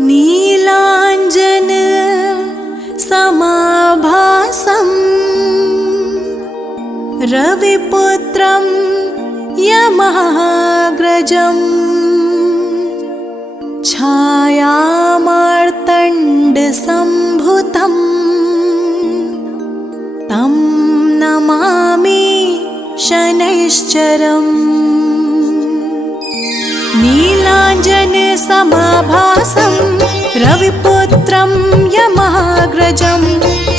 नीलाञ्जन समाभासम् रविपुत्रं यमाग्रजम् छायामार्तण्डसम्भुतम् तं नमामि शनैश्चरम्। नीलाञ्जन समाभासं रविपुत्रं यमाग्रजं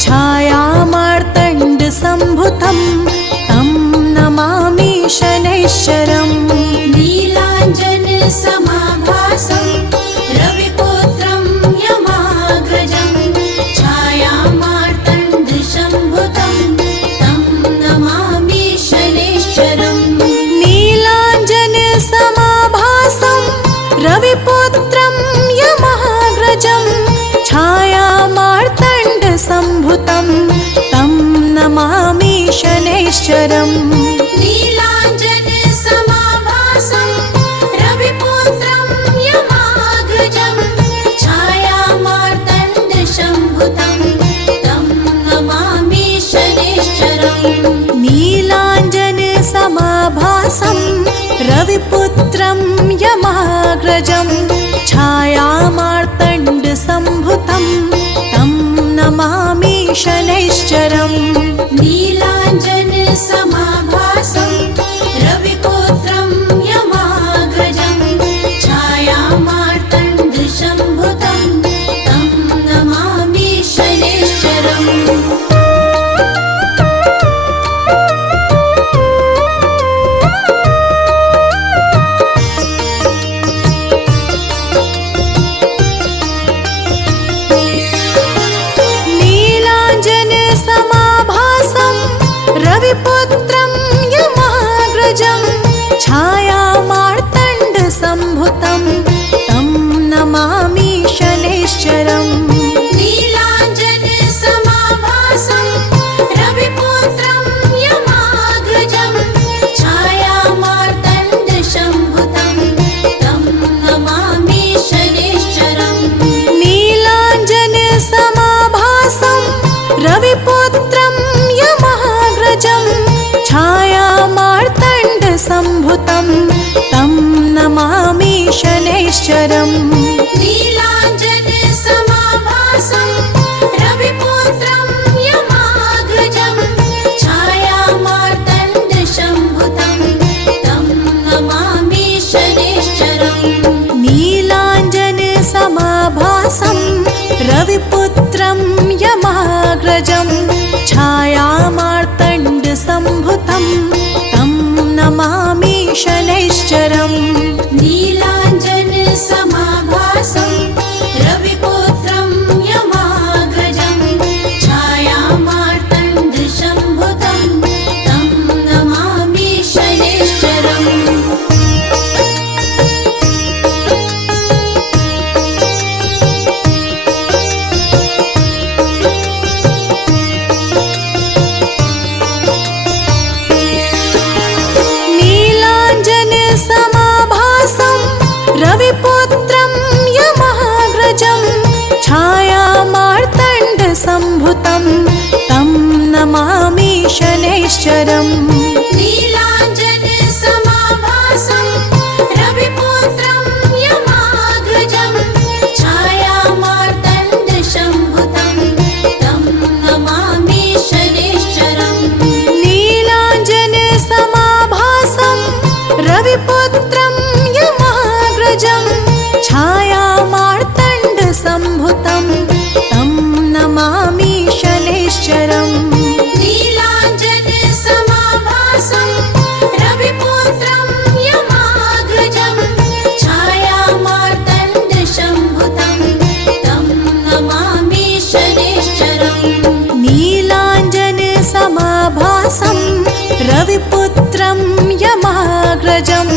छायामार्तण्डसम्भुतं तं नमामि शनैश्चरम्। नीलाञ्जन समाभासं रविपुत्रं यमाग्रजं छायामार्तण्डसम्भुतं तं नमामि शनैश्चरम्। नीलाञ्जन समाभासं रविपुत्रं यमाग्रजं छायामार्तण्डसम्भुतं तं नमामि शनैश्चरम्। नीलाञ्जन समाभासं रविपुत्रं यमाग्रजं छायामार्तण्डसम्भुतं तं नमामि शनैश्चरम्। नीलाञ्जन समाभासं रविपुत्रं यमाग्रजं छायामार्तण्डसम्भुतं तं नमामि शनैश्चरम्। नीलाञ्जन समाभासं रविपुत्रं यमाग्रजं छायामार्तण्डसम्भुतं तं नमामि शनैश्चरम्। नीलाञ्जन समाभासं रविपुत्रं यमाग्रजं छायामार्तण्डसम्भुतं तं नमामि शनैश्चरम्। नीलाञ्जन समाभासं रविपुत्रं यमाग्रजं छायामार्तण्डसम्भुतं तं नमामि शनैश्चरम्। नीलाञ्जन समाभासं रविपुत्रं यमाग्रजं छायामार्तण्डसम्भुतं तं नमामि शनैश्चरम्। नीलाञ्जन समाभासं रविपुत्रं यमाग्रजं छायामार्तण्डसम्भुतं तं नमामि शनैश्चरम्। नीलाञ्जन समाभासं रविपुत्रं यमाग्रजं छायामार्तण्डसम्भुतं तं नमामि शनैश्चरम्। नीलाञ्जन समाभासं रविपुत्रं यमाग्रजं छायामार्तण्डसम्भुतं तं नमामि शनैश्चरम्। नीलाञ्जन समाभासं रविपुत्रं यमाग्रजं छायामार्तण्डसम्भुतं तं नमामि शनैश्चरम्। नीलाञ्जन समाभासं रविपुत्रं यमाग्रजं छायामार्तण्डसम्भुतं तं नमामि शनैश्चरम्। नीलाञ्जन समाभासं रविपुत्रं यमाग्रजं छायामार्तण्डसम्भुतं तं नमामि शनैश्चरम्। नीलाञ्जन समाभासं रविपुत्रं यमाग्रजं छायामार्तण्डसम्भुतं तं नमामि शनैश्चरम्। नीलाञ्जन समाभासं रविपुत्रं यमाग्रजं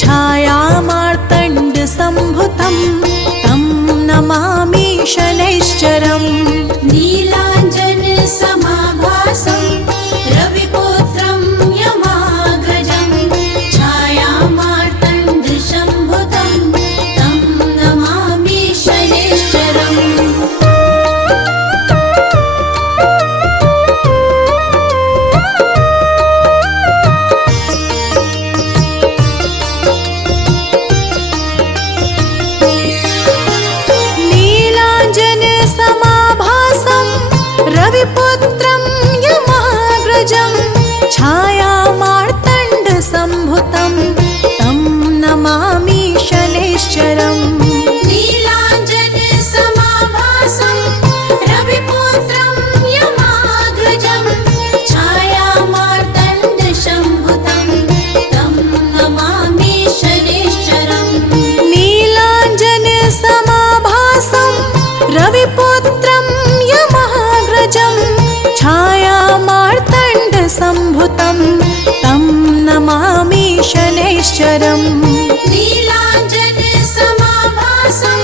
छायामार्तण्डसम्भुतं तं नमामि शनैश्चरम्। नीलाञ्जन समाभासं रविपुत्रं यमाग्रजं छायामार्तण्डसम्भुतं तं नमामि शनैश्चरम्। रविपुत्रं यमाग्रजं छायामार्तण्डसम्भुतं तं नमामि शनैश्चरम् नीलाञ्जनसमाभासं रविपुत्रं यमाग्रजं छायामार्तण्डसम्भुतं तं नमामि शनैश्चरम् नीलाञ्जनसमाभासं रविपुत्रं यमाग्रजं छायामार्तण्डसम्भुतं तं नमामि शनैश्चरम् नीलाञ्जनसमाभासं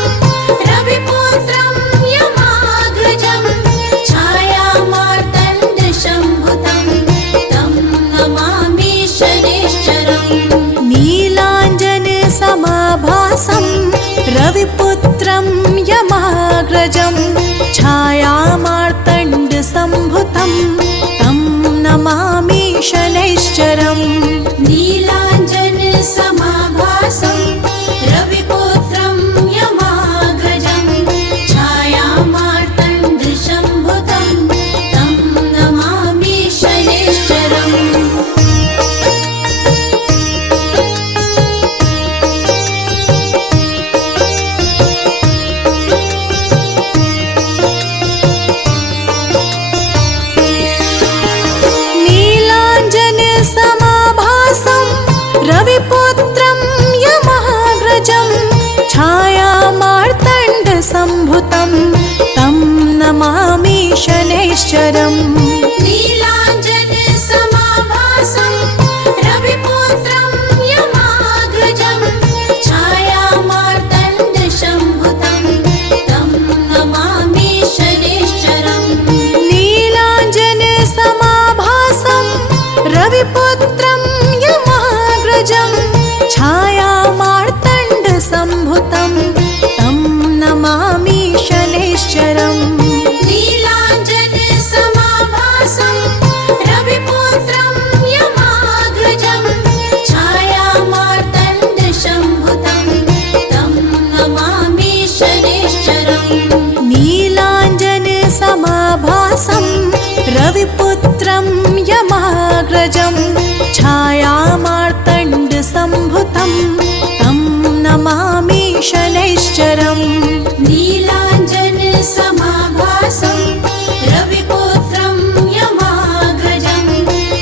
रविपुत्रं यमाग्रजं छायामार्तण्डसम्भुतं तं नमामि शनैश्चरम् नीलाञ्जनसमाभासं रविपुत्रं यमाग्रजं छायामार्तण्डसम्भुतं तं नमामि शनैश्चरम् नीलाञ्जनसमाभासं रविपुत्रं यमाग्रजं छायामार्तण्डसम्भुतं तं नमामि शनैश्चरम् नीलाञ्जनसमाभासं रविपुत्रं यमाग्रजं छायामार्तण्डसम्भुतं तं नमामि शनैश्चरम् नीलाञ्जनसमाभासं रविपुत्रं यमाग्रजं छायामार्तण्डसम्भुतं तं नमामि शनैश्चरम् नीलाञ्जनसमाभासं रविपुत्रं यमाग्रजं छायामार्तण्डसम्भुतं तं नमामि शनैश्चरम् नीलाञ्जनसमाभासं रविपुत्रं यमाग्रजं छायामार्तण्डसम्भुतं तं नमामि शनैश्चरम् नीलाञ्जनसमाभासं रविपुत्रं यमाग्रजं छायामार्तण्डसम्भुतं तं नमामि शनैश्चरम् नीलाञ्जनसमाभासं रविपुत्रं यमाग्रजं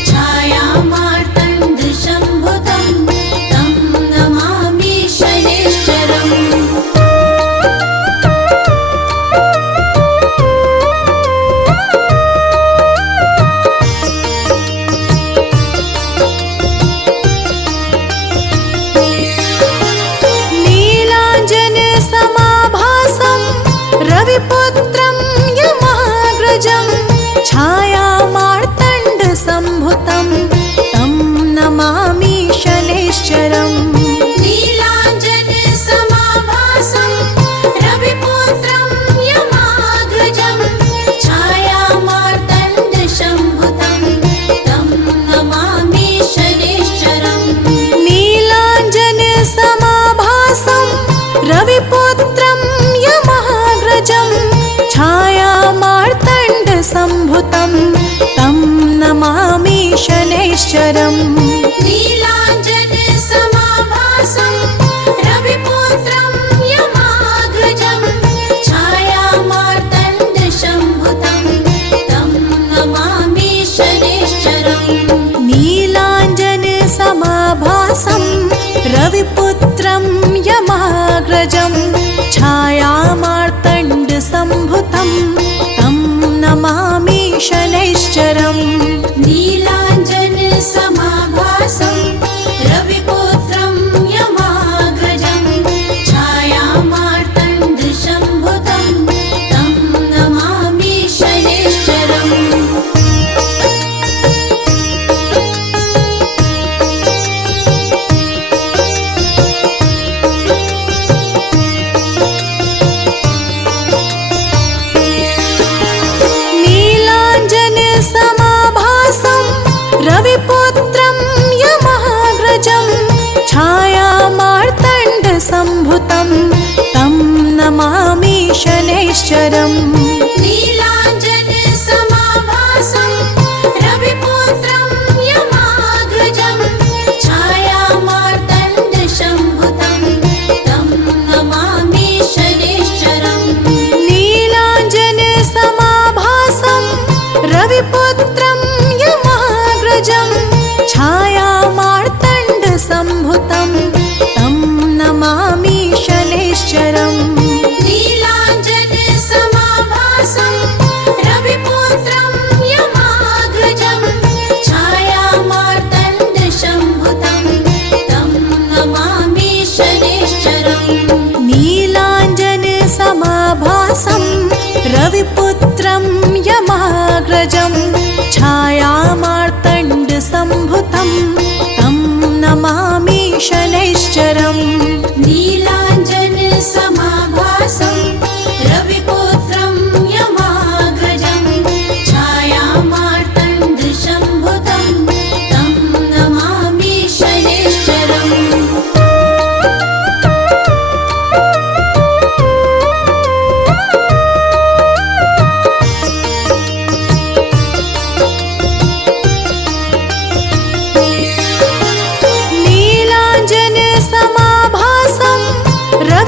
छायामार्तण्डसम्भुतं तं नमामि शनैश्चरम् नीलाञ्जनसमाभासं रविपुत्रं यमाग्रजं छायामार्तण्डसम्भुतं तं नमामि शनैश्चरम् नीलाञ्जनसमाभासं रविपुत्रं यमाग्रजं छायामार्तण्डसम्भुतं तं नमामि शनैश्चरम् नीलाञ्जनसमाभासं रविपुत्रं यमाग्रजं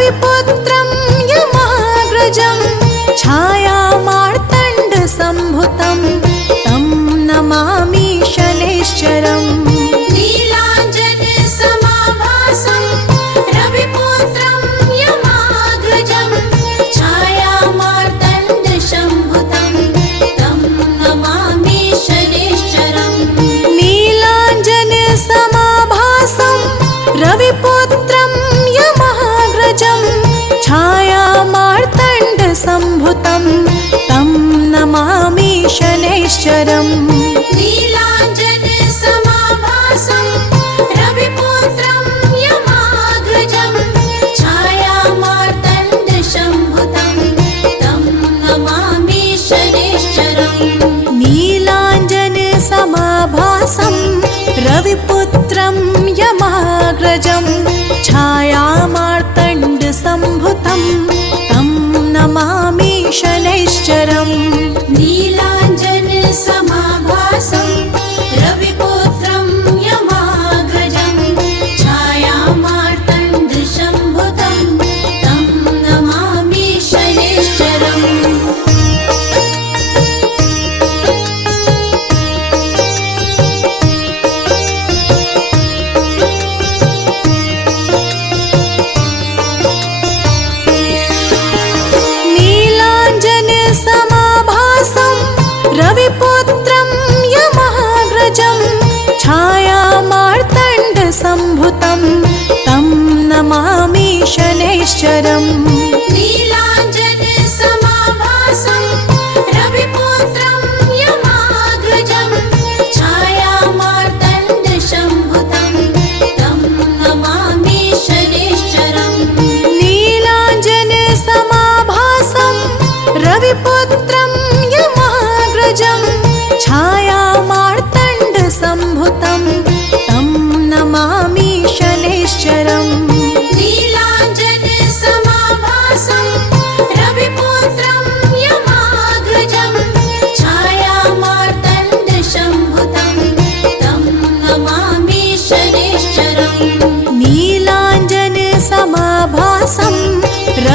रविपुत्रं यमाग्रजं छायामार्तण्डसम्भुतं तं नमामि शनैश्चरम् नीलाञ्जनसमाभासं रविपुत्रं यमाग्रजं छायामार्तण्डसम्भुतं तं नमामि शनैश्चरम् नीलाञ्जनसमाभासं रविपुत्रं यमाग्रजं छायामार्तण्डसम्भुतं तं नमामि शनैश्चरम् नीलाञ्जनसमाभासं रविपुत्रं यमाग्रजं छायामार्तण्डसम्भुतं तं नमामि शनैश्चरम् नीलाञ्जनसमाभासं रविपुत्रं यमाग्रजं छायामार्तण्डसम्भुतं तं नमामि शनैश्चरम् नीलाञ्जनसमाभासं रविपुत्रं यमाग्रजं छायामार्तण्डसम्भुतं तं नमामि शनैश्चरम् नीलाञ्जनसमाभासं रविपुत्रं यमाग्रजं छायामार्तण्डसम्भुतं तं नमामि शनैश्चरम् नीलाञ्जनसमाभासं रविपुत्रं यमाग्रजं छायामार्तण्डसम्भुतं तं नमामि शनैश्चरम् नीलाञ्जनसमाभासं रविपुत्रं यमाग्रजं छायामार्तण्डसम्भुतं तं नमामि शनैश्चरम् नीलाञ्जनसमाभासं रविपुत्रं यमाग्रजं छायामार्तण्डसम्भुतं तं नमामि शनैश्चरम् नीलाञ्जनसमाभासं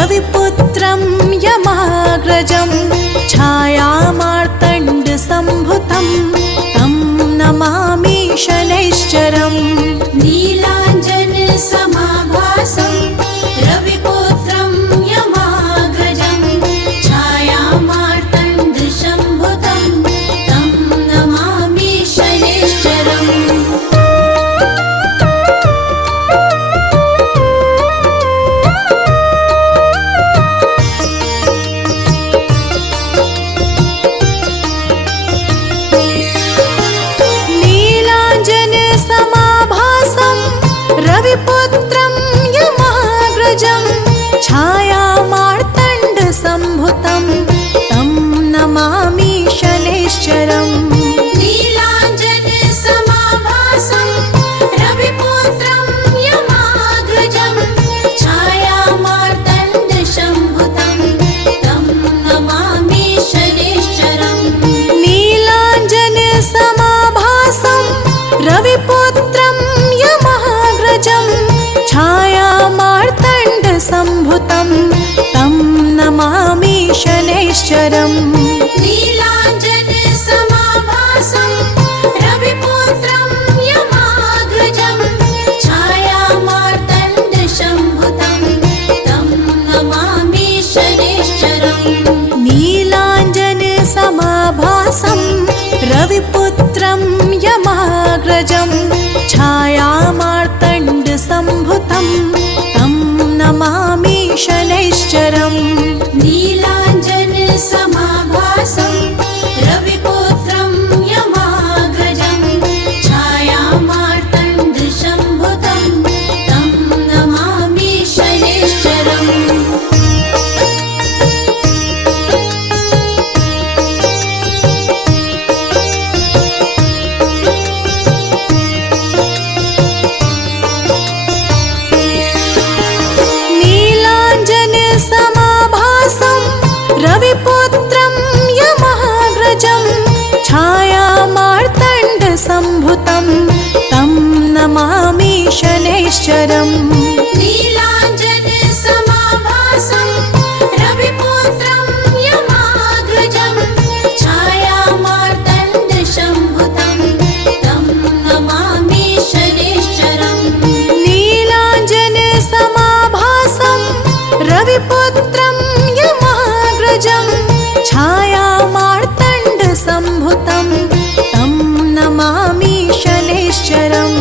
रविपुत्रं यमाग्रजं छायामार्तण्डसम्भुतं तं नमामि शनैश्चरम् नीलाञ्जनसमाभासं रविपुत्रं यमाग्रजं छायामार्तण्डसम्भुतं तं नमामि शनैश्चरम् नीलाञ्जनसमाभासं रविपुत्रं यमाग्रजं छायामार्तण्डसम्भुतं तं नमामि शनैश्चरम् नीलाञ्जनसमाभासं रविपुत्रं यमाग्रजं छायामार्तण्डसम्भुतं तं नमामि शनैश्चरम् नीलाञ्जनसमाभासं रविपुत्रं यमाग्रजं छायामार्तण्डसम्भुतं तं नमामि शनैश्चरम् नीलाञ्जनसमाभासं रविपुत्रं यमाग्रजं छायामार्तण्डसम्भुतं तं नमामि शनैश्चरम् नीलाञ्जनसमाभासं रविपुत्रं यमाग्रजं छायामार्तण्डसम्भुतं तं नमामि शनैश्चरम् नीलाञ्जनसमाभासं रविपुत्रं यमाग्रजं छायामार्तण्डसम्भुतं तं नमामि शनैश्चरम् नीलाञ्जनसमाभासं रविपुत्रं यमाग्रजं छायामार्तण्डसम्भुतं तं नमामि शनैश्चरम् नीलाञ्जनसमाभासं रविपुत्रं यमाग्रजं छायामार्तण्डसम्भुतं तं नमामि शनैश्चरम्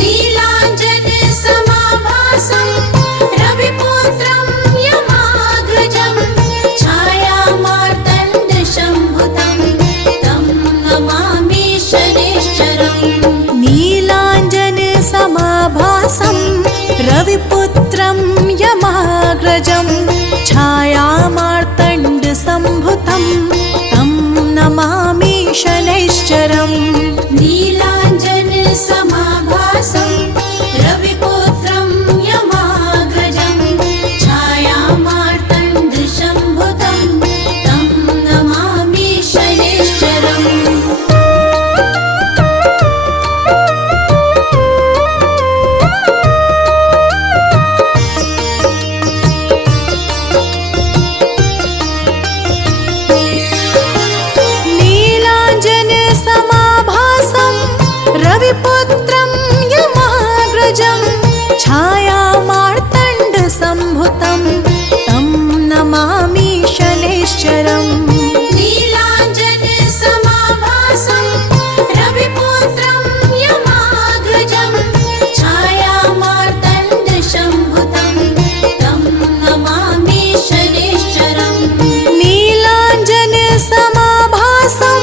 नीलाञ्जनसमाभासं रविपुत्रं यमाग्रजं छायामार्तण्डसम्भुतं तं नमामि शनैश्चरम् नीलाञ्जनसमाभासं रविपुत्रं यमाग्रजं छायामार्तण्डसम्भुतं तं नमामि शनैश्चरम् नीलाञ्जनसमाभासं रविपुत्रं यमाग्रजं छायामार्तण्डसम्भुतं तं नमामि शनैश्चरम् नीलाञ्जनसमाभासं रविपुत्रं यमाग्रजं छायामार्तण्डसम्भुतं तं नमामि शनैश्चरम् नीलाञ्जनसमाभासं रविपुत्रं यमाग्रजं छायामार्तण्डसम्भुतं तं नमामि शनैश्चरम् नीलाञ्जनसमाभासं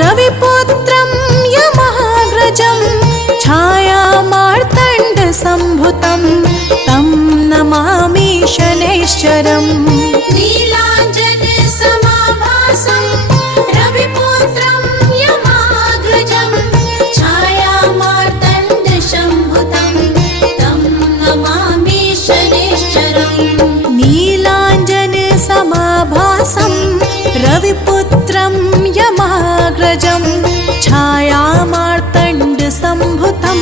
रविपुत्रं यमाग्रजं छायामार्तण्डसम्भुतं तं नमामि शनैश्चरम् नीलाञ्जनसमाभासं रविपुत्रं यमाग्रजं छायामार्तण्डसम्भुतं तं नमामि शनैश्चरम् नीलाञ्जनसमाभासं रविपुत्रं यमाग्रजं छायामार्तण्डसम्भुतं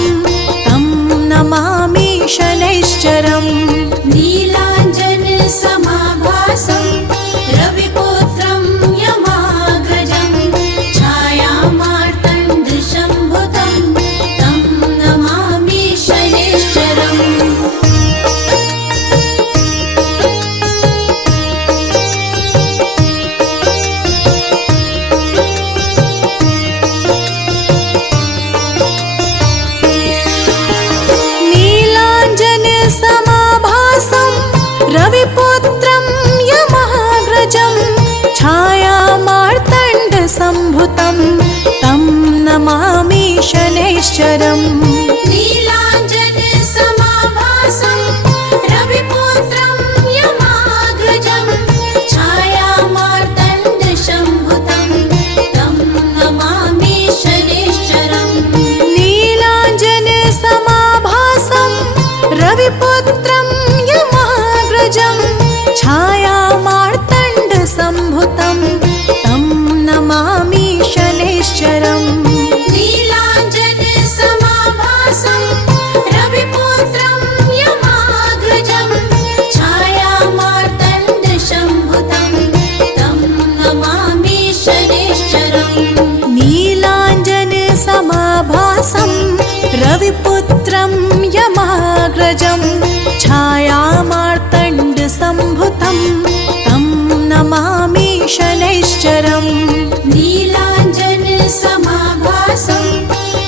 तं नमामि शनैश्चरम् नीलाञ्जनसमाभासं रविपुत्रं यमाग्रजं छायामार्तण्डसम्भुतं तं नमामि शनैश्चरम् नीलाञ्जनसमाभासं रविपुत्रं यमाग्रजं छायामार्तण्डसम्भुतं तं नमामि शनैश्चरम् नीलाञ्जनसमाभासं रविपुत्रं यमाग्रजं छायामार्तण्डसम्भुतं तं नमामि शनैश्चरम् नीलाञ्जनसमाभासं रविपुत्रं यमाग्रजं छायामार्तण्डसम्भुतं तं नमामि शनैश्चरम् नीलाञ्जनसमाभासं रविपुत्रं यमाग्रजं छायामार्तण्डसम्भुतं तं नमामि शनैश्चरम् नीलाञ्जनसमाभासं रविपुत्रं यमाग्रजं छायामार्तण्डसम्भुतं तं नमामि शनैश्चरम् नीलाञ्जनसमाभासं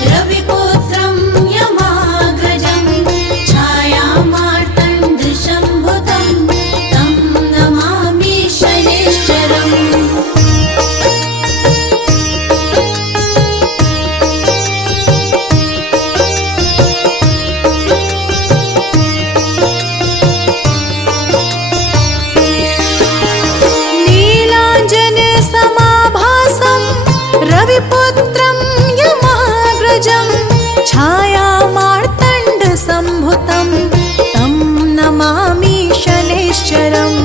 रविपुत्रं यमाग्रजं छायामार्तण्डसम्भुतं तं नमामि शनैश्चरम् नीलाञ्जनसमाभासं रविपुत्रं यमाग्रजं छायामार्तण्डसम्भुतं तं नमामि शनैश्चरम्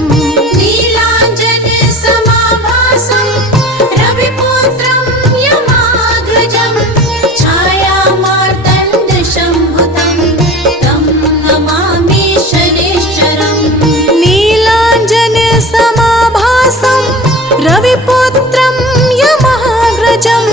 नीलाञ्जनसमाभासं रविपुत्रं यमाग्रजं छायामार्तण्डसम्भुतं तं नमामि शनैश्चरम् नीलाञ्जनसमाभासं रविपुत्रं यमाग्रजं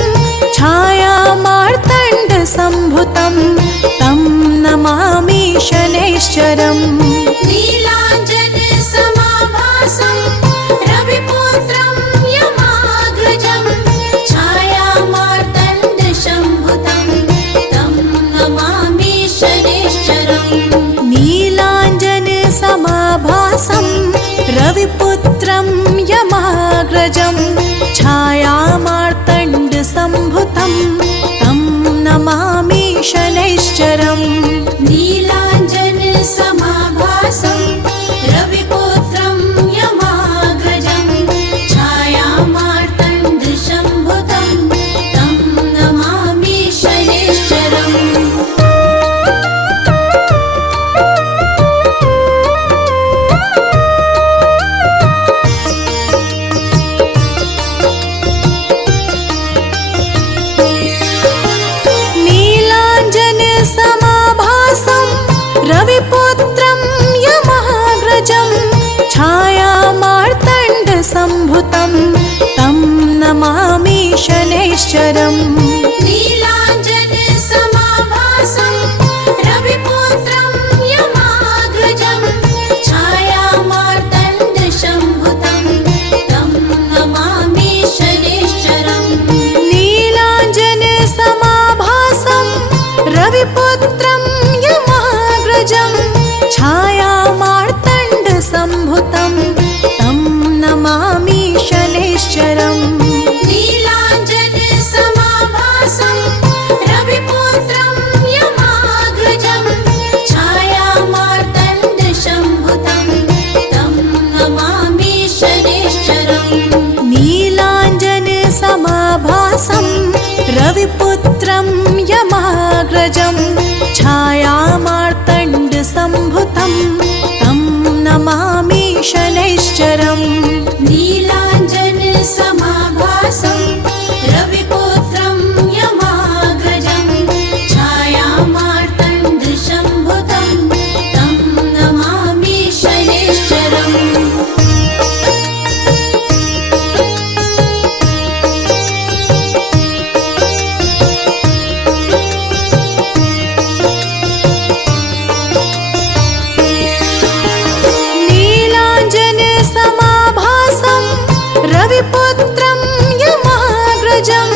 रविपुत्रं यमाग्रजं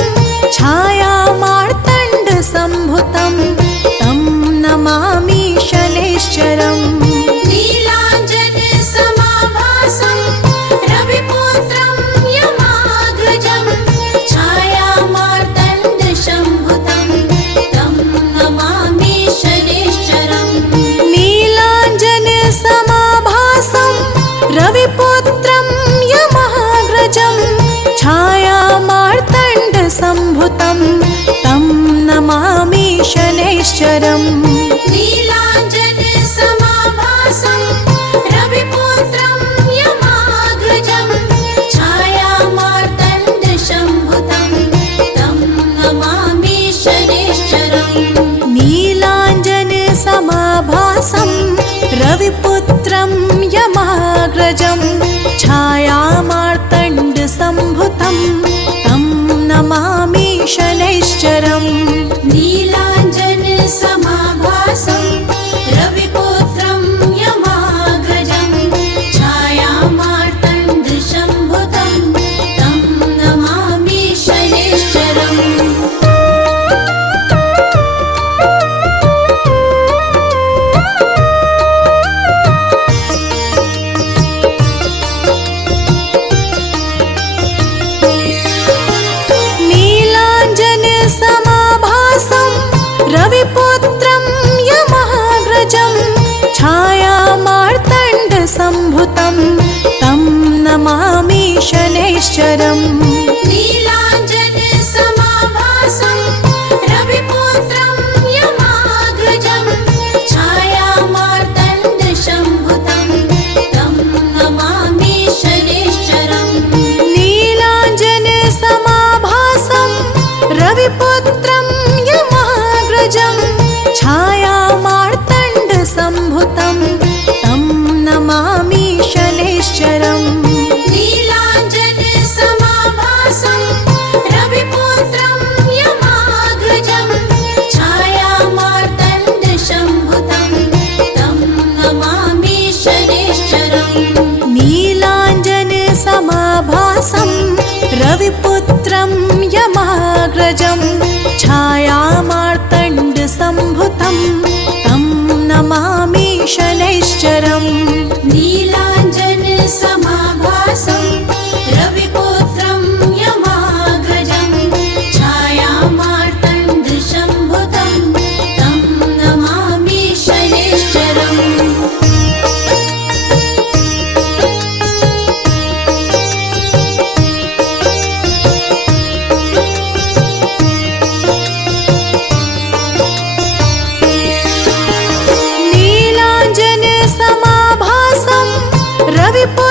छायामार्तण्डसम्भुतं तं नमामि शनैश्चरम् नीलाञ्जनसमाभासं रविपुत्रं यमाग्रजं छायामार्तण्डसम्भुतं तं नमामि शनैश्चरम् नीलाञ्जनसमाभासं रविपुत्रं यमाग्रजं छायामार्तण्डसम्भुतं तं नमामि शनैश्चरम् नीलाञ्जनसमाभासं रविपुत्रं यमाग्रजं छायामार्तण्डसम्भुतं तं नमामि शनैश्चरम् नीलाञ्जनसमाभासं रविपुत्रं यमाग्रजं छायामार्तण्डसम्भुतं तं नमामि शनैश्चरम् नीलाञ्जनसमाभासं रविपुत्रं यमाग्रजं छायामार्तण्डसम्भुतं तं नमामि शनैश्चरम् नीलाञ्जनसमाभासं रविपुत्रं यमाग्रजं छायामार्तण्डसम्भुतं तं नमामि शनैश्चरम् नीलाञ्जनसमाभासं रविपुत्रं यमाग्रजं छायामार्तण्डसम्भुतं तं नमामि शनैश्चरम् नीलाञ्जनसमाभासं रविपुत्रं यमाग्रजं छायामार्तण्डसम्भुतं तं नमामि शनैश्चरम् नीलाञ्जनसमाभासं रविपुत्रं यमाग्रजं छायामार्तण्डसम्भुतं तं नमामि शनैश्चरम् नीलाञ्जनसमाभासं रविपुत्रं यमाग्रजं छायामार्तण्डसम्भुतं तं नमामि शनैश्चरम् नीलाञ्जनसमाभासं रविपुत्रं यमाग्रजं छायामार्तण्डसम्भुतं तं नमामि शनैश्चरम् नीलाञ्जनसमाभासं रविपुत्रं